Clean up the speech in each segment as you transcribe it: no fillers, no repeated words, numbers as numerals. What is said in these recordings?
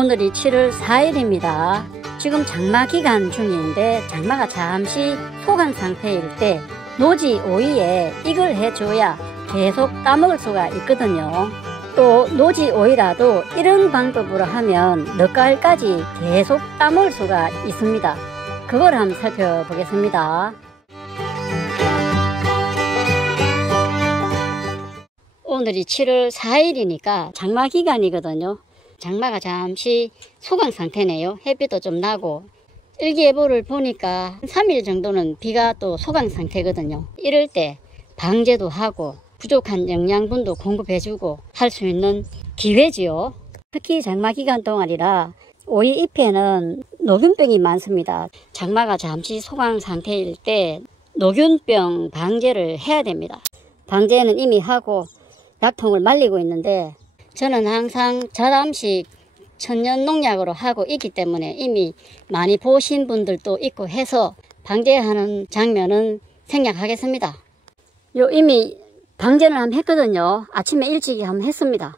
오늘이 7월 4일입니다. 지금 장마 기간 중인데 장마가 잠시 소강 상태일 때 노지 오이에 이걸 해줘야 계속 따먹을 수가 있거든요. 또 노지 오이라도 이런 방법으로 하면 늦가을까지 계속 따먹을 수가 있습니다. 그걸 한번 살펴보겠습니다. 오늘이 7월 4일이니까 장마 기간이거든요. 장마가 잠시 소강 상태네요. 햇빛도 좀 나고 일기예보를 보니까 3일 정도는 비가 또 소강 상태거든요. 이럴 때 방제도 하고 부족한 영양분도 공급해주고 할 수 있는 기회지요. 특히 장마 기간 동안이라 오이 잎에는 노균병이 많습니다. 장마가 잠시 소강 상태일 때 노균병 방제를 해야 됩니다. 방제는 이미 하고 약통을 말리고 있는데 저는 항상 자담식 천연 농약으로 하고 있기 때문에 이미 많이 보신 분들도 있고 해서 방제하는 장면은 생략하겠습니다. 이미 방제는 한번 했거든요. 아침에 일찍이 한번 했습니다.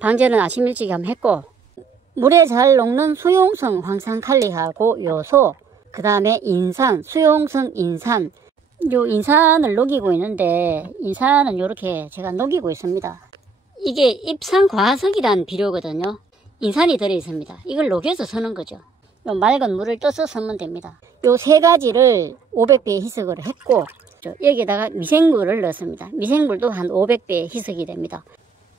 방제는 아침 일찍이 한번 했고 물에 잘 녹는 수용성 황산칼리하고 요소, 그 다음에 인산, 수용성 인산, 요 인산을 녹이고 있는데 인산은 이렇게 제가 녹이고 있습니다. 이게 입산과석이란 비료거든요. 인산이 들어있습니다. 이걸 녹여서 쓰는 거죠. 요 맑은 물을 떠서 쓰면 됩니다. 요 세 가지를 500배 희석을 했고 여기다가 미생물을 넣습니다. 미생물도 한 500배 희석이 됩니다.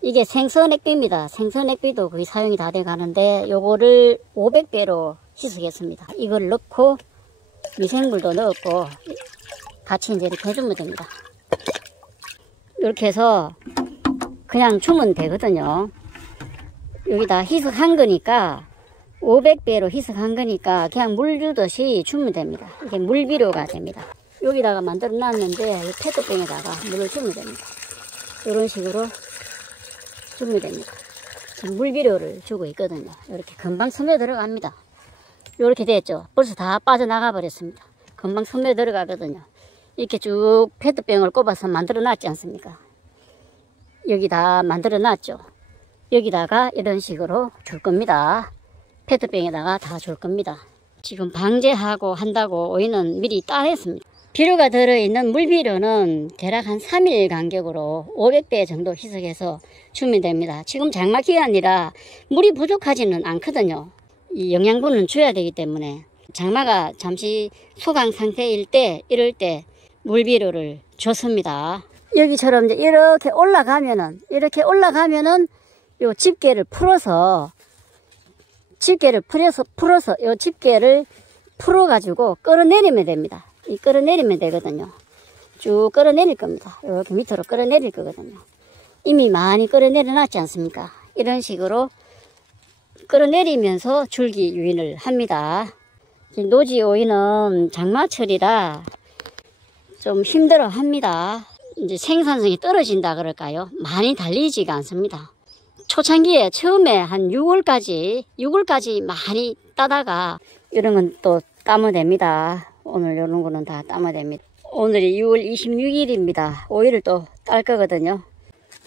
이게 생선액비입니다. 생선액비도 거의 사용이 다 돼 가는데 요거를 500배로 희석했습니다. 이걸 넣고 미생물도 넣었고 같이 이제 이렇게 해주면 됩니다. 이렇게 해서 그냥 주면 되거든요. 여기다 희석한 거니까 500배로 희석한 거니까 그냥 물 주듯이 주면 됩니다. 이게 물비료가 됩니다. 여기다가 만들어 놨는데 이 페트병에다가 물을 주면 됩니다. 이런 식으로 주면 됩니다. 지금 물비료를 주고 있거든요. 이렇게 금방 스며 들어갑니다. 이렇게 됐죠. 벌써 다 빠져나가 버렸습니다. 금방 스며 들어가거든요. 이렇게 쭉 페트병을 꼽아서 만들어 놨지 않습니까? 여기다 만들어 놨죠. 여기다가 이런 식으로 줄 겁니다. 페트병에다가 다 줄 겁니다. 지금 방제하고 한다고 오이는 미리 따냈습니다. 비료가 들어있는 물비료는 대략 한 3일 간격으로 500배 정도 희석해서 주면 됩니다. 지금 장마 기간이라 물이 부족하지는 않거든요. 이 영양분은 줘야 되기 때문에 장마가 잠시 소강 상태일 때 이럴 때 물비료를 줬습니다. 여기처럼 이제 이렇게 올라가면은 요 집게를 풀어서 요 집게를 풀어가지고 끌어내리면 됩니다. 이 끌어내리면 되거든요. 쭉 끌어내릴 겁니다. 이렇게 밑으로 끌어내릴 거거든요. 이미 많이 끌어내려 놨지 않습니까? 이런 식으로 끌어내리면서 줄기 유인을 합니다. 노지 오이는 장마철이라 좀 힘들어 합니다. 이제 생산성이 떨어진다 그럴까요? 많이 달리지가 않습니다. 초창기에 처음에 한 6월까지 많이 따다가 이런 건 또 따면 됩니다. 오늘 이런 거는 다 따면 됩니다. 오늘이 6월 26일입니다. 오이를 또 딸 거거든요.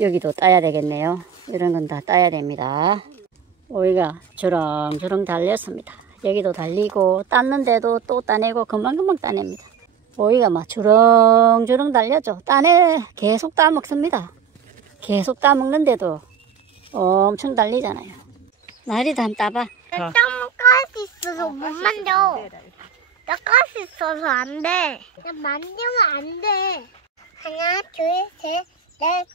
여기도 따야 되겠네요. 이런 건 다 따야 됩니다. 오이가 주렁주렁 달렸습니다. 여기도 달리고 땄는데도 또 따내고 금방금방 따냅니다. 오이가 막 주렁주렁 달렸죠. 계속 따먹습니다. 계속 따먹는데도 엄청 달리잖아요. 나리도 한번 따봐. 나 가스 있어서 못 만져. 나 가스 있어서 안 돼. 나 만지면 안 돼. 하나, 둘, 셋, 넷.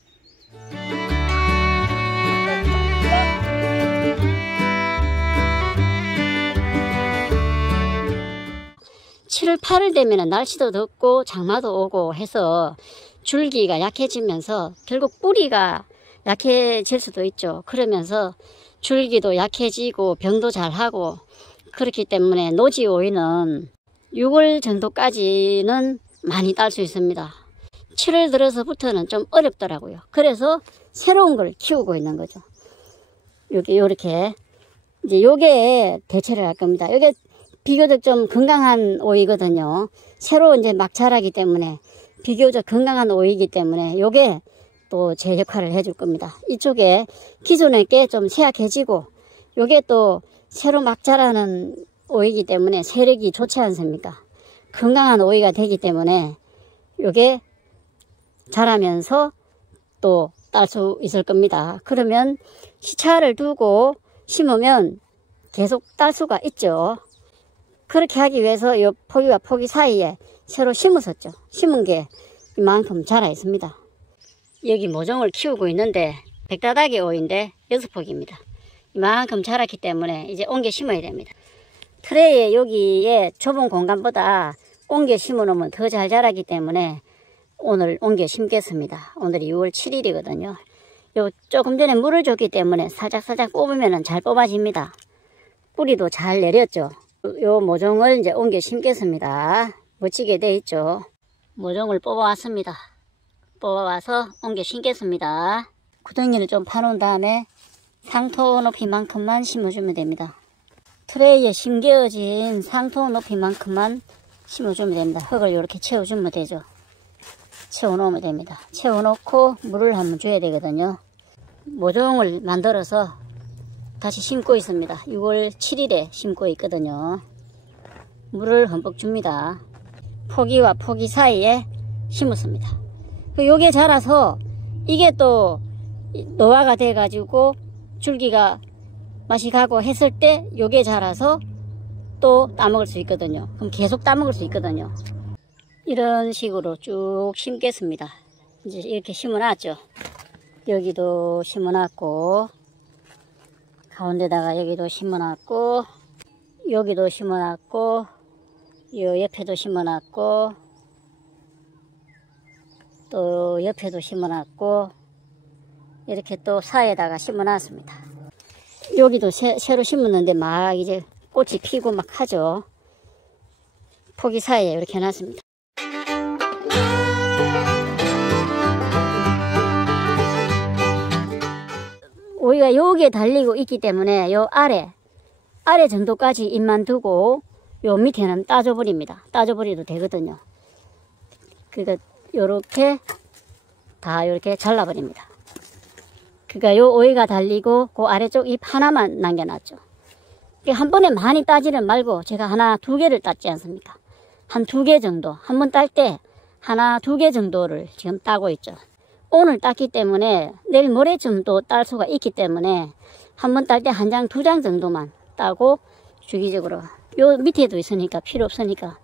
7월 8월 되면 날씨도 덥고 장마도 오고 해서 줄기가 약해지면서 결국 뿌리가 약해질 수도 있죠. 그러면서 줄기도 약해지고 병도 잘하고 그렇기 때문에 노지 오이는 6월 정도까지는 많이 딸 수 있습니다. 7월 들어서부터는 좀 어렵더라고요. 그래서 새로운 걸 키우고 있는 거죠. 요렇게 이제 요게 대체를 할 겁니다. 요게 비교적 좀 건강한 오이거든요. 새로 이제 막 자라기 때문에 비교적 건강한 오이기 때문에 요게 또 제 역할을 해줄 겁니다. 이쪽에 기존에 게 좀 쇠약해지고 요게 또 새로 막 자라는 오이기 때문에 세력이 좋지 않습니까? 건강한 오이가 되기 때문에 요게 자라면서 또 딸 수 있을 겁니다. 그러면 시차를 두고 심으면 계속 딸 수가 있죠. 그렇게 하기 위해서 요 포기와 포기 사이에 새로 심었었죠. 심은 게 이만큼 자라 있습니다. 여기 모종을 키우고 있는데 백다닥이 오이인데 6포기입니다. 이만큼 자랐기 때문에 이제 옮겨 심어야 됩니다. 트레이에 여기에 좁은 공간보다 옮겨 심어 놓으면 더 잘 자라기 때문에 오늘 옮겨 심겠습니다. 오늘이 6월 7일이거든요. 요 조금 전에 물을 줬기 때문에 살짝 뽑으면 잘 뽑아집니다. 뿌리도 잘 내렸죠. 요 모종을 이제 옮겨 심겠습니다. 멋지게 돼 있죠. 모종을 뽑아왔습니다. 뽑아와서 옮겨 심겠습니다. 구덩이를 좀 파놓은 다음에 상토 높이만큼만 심어주면 됩니다. 트레이에 심겨진 상토 높이만큼만 심어주면 됩니다. 흙을 이렇게 채워주면 되죠. 채워놓으면 됩니다. 채워놓고 물을 한번 줘야 되거든요. 모종을 만들어서 다시 심고 있습니다. 6월 7일에 심고 있거든요. 물을 흠뻑 줍니다. 포기와 포기 사이에 심었습니다. 요게 자라서 이게 또 노화가 돼 가지고 줄기가 맛이 가고 했을 때 요게 자라서 또 따먹을 수 있거든요. 그럼 계속 따먹을 수 있거든요. 이런 식으로 쭉 심겠습니다. 이제 이렇게 심어놨죠. 여기도 심어놨고, 가운데다가 여기도 심어놨고, 여기도 심어놨고, 요 옆에도 심어놨고, 또 옆에도 심어놨고, 이렇게 또 사이에다가 심어놨습니다. 여기도 새로 심었는데 막 이제 꽃이 피고 막 하죠. 포기 사이에 이렇게 해놨습니다. 오이가 여기에 달리고 있기 때문에 요 아래 정도까지 잎만 두고 요 밑에는 따줘버립니다. 따줘버려도 되거든요. 그러니까 요렇게 다 요렇게 잘라버립니다. 그러니까 요 오이가 달리고 그 아래쪽 잎 하나만 남겨놨죠. 한 번에 많이 따지는 말고 제가 하나 두 개를 땄지 않습니까? 한 두 개 정도, 한 번 딸 때 하나 두 개 정도를 지금 따고 있죠. 오늘 땄기 때문에 내일 모레쯤 또 딸 수가 있기 때문에 한 번 딸 때 한 장, 두 장 정도만 따고 주기적으로 요 밑에도 있으니까 필요 없으니까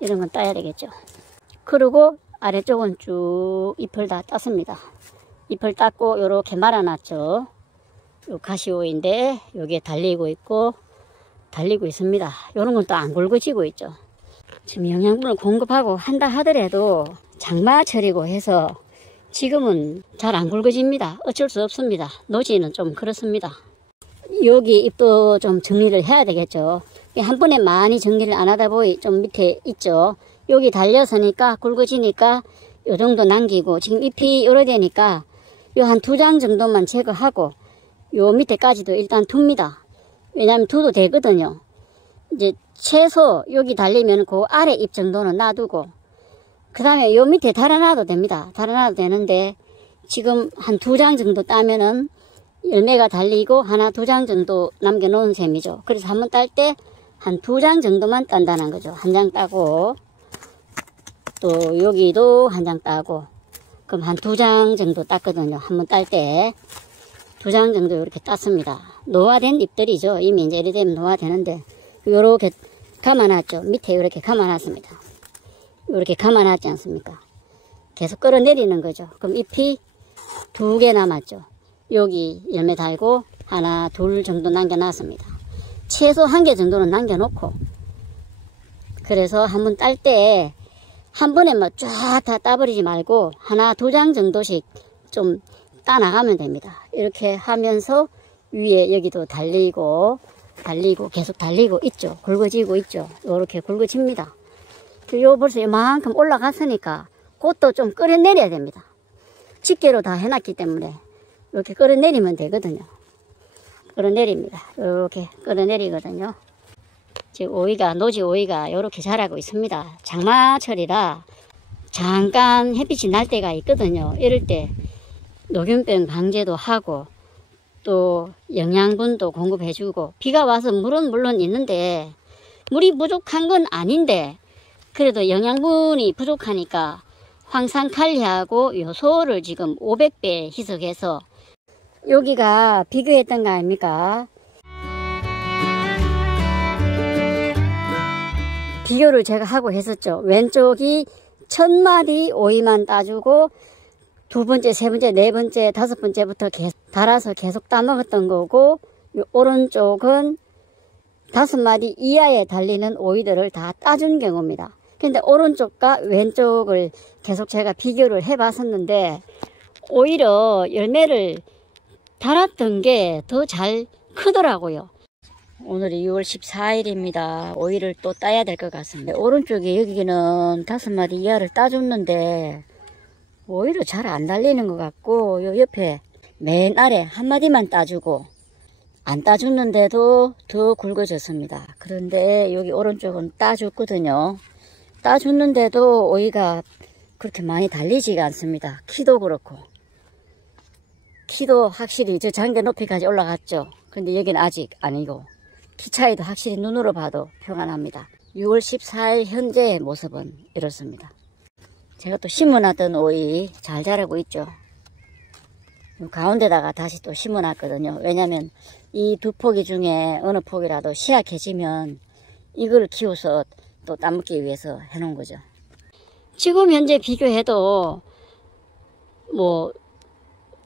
이런 건 따야 되겠죠. 그리고 아래쪽은 쭉 잎을 다 땄습니다. 잎을 땄고 요렇게 말아놨죠. 요 가시오인데 요게 달리고 있습니다. 요런 건 또 안 굵어지고 있죠. 지금 영양분을 공급하고 한다 하더라도 장마철이고 해서 지금은 잘 안 굵어집니다. 어쩔 수 없습니다. 노지는 좀 그렇습니다. 여기 잎도 좀 정리를 해야 되겠죠. 한 번에 많이 정리를 안 하다 보니 좀 밑에 있죠. 여기 달려서니까 굵어지니까 요 정도 남기고 지금 잎이 요래되니까 요 한 두 장 정도만 제거하고 요 밑에까지도 일단 둡니다. 왜냐하면 두도 되거든요. 이제 최소 여기 달리면 그 아래 잎 정도는 놔두고 그 다음에 요 밑에 달아놔도 됩니다. 달아놔도 되는데 지금 한 두 장 정도 따면은 열매가 달리고 하나 두 장 정도 남겨놓은 셈이죠. 그래서 한 번 딸 때 한 두 장 정도만 딴다는 거죠. 한 장 따고 또 여기도 한 장 따고 그럼 한 두 장 정도 땄거든요. 한 번 딸 때 두 장 정도 이렇게 땄습니다. 노화된 잎들이죠. 이미 이제 이래 되면 노화되는데 요렇게 감아놨죠. 밑에 이렇게 감아놨습니다. 이렇게 감아놨지 않습니까? 계속 끌어내리는 거죠. 그럼 잎이 두 개 남았죠. 여기 열매 달고 하나 둘 정도 남겨놨습니다. 최소 한 개 정도는 남겨놓고 그래서 한번 딸 때 한 번에 뭐 쫙 다 따버리지 말고 하나 두 장 정도씩 좀 따나가면 됩니다. 이렇게 하면서 위에 여기도 달리고 계속 달리고 있죠. 굵어지고 있죠. 이렇게 굵어집니다. 요 벌써 이만큼 올라갔으니까 그것도 좀 끌어내려야 됩니다. 집게로 다 해놨기 때문에 이렇게 끌어내리면 되거든요. 끌어내립니다. 이렇게 끌어내리거든요. 지금 오이가 노지 오이가 이렇게 자라고 있습니다. 장마철이라 잠깐 햇빛이 날 때가 있거든요. 이럴 때 녹균병 방제도 하고 또 영양분도 공급해주고, 비가 와서 물은 물론 있는데 물이 부족한 건 아닌데 그래도 영양분이 부족하니까 황산칼리하고 요소를 지금 500배 희석해서 여기가 비교했던 거 아닙니까? 비교를 제가 하고 했었죠. 왼쪽이 1000마리 오이만 따주고 두 번째, 세 번째, 네 번째, 다섯 번째부터 달아서 계속 따먹었던 거고, 오른쪽은 5마리 이하에 달리는 오이들을 다 따준 경우입니다. 근데 오른쪽과 왼쪽을 계속 제가 비교를 해봤었는데 오히려 열매를 달았던 게 더 잘 크더라고요. 오늘이 6월 14일입니다. 오이를 또 따야 될 것 같습니다. 오른쪽에 여기는 5마리 이하를 따줬는데 오히려 잘 안 달리는 것 같고, 요 옆에 맨 아래 1마디만 따주고 안 따줬는데도 더 굵어졌습니다. 그런데 여기 오른쪽은 따줬거든요. 따줬는데도 오이가 그렇게 많이 달리지가 않습니다. 키도 그렇고. 키도 확실히 저 장대 높이까지 올라갔죠. 근데 여기는 아직 아니고 키 차이도 확실히 눈으로 봐도 표가 납니다. 6월 14일 현재의 모습은 이렇습니다. 제가 또 심어놨던 오이 잘 자라고 있죠. 가운데다가 다시 또 심어놨거든요. 왜냐면 이 두 포기 중에 어느 포기라도 씨앗해지면 이걸 키워서 또 따먹기 위해서 해놓은 거죠. 지금 현재 비교해도 뭐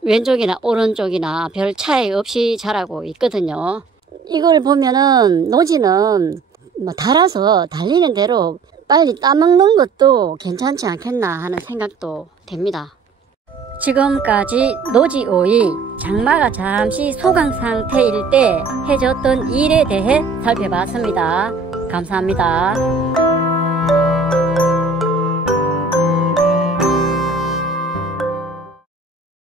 왼쪽이나 오른쪽이나 별 차이 없이 자라고 있거든요. 이걸 보면은 노지는 뭐 달아서 달리는 대로 빨리 따먹는 것도 괜찮지 않겠나 하는 생각도 됩니다. 지금까지 노지 오이 장마가 잠시 소강 상태일 때 해줬던 일에 대해 살펴봤습니다. 감사합니다.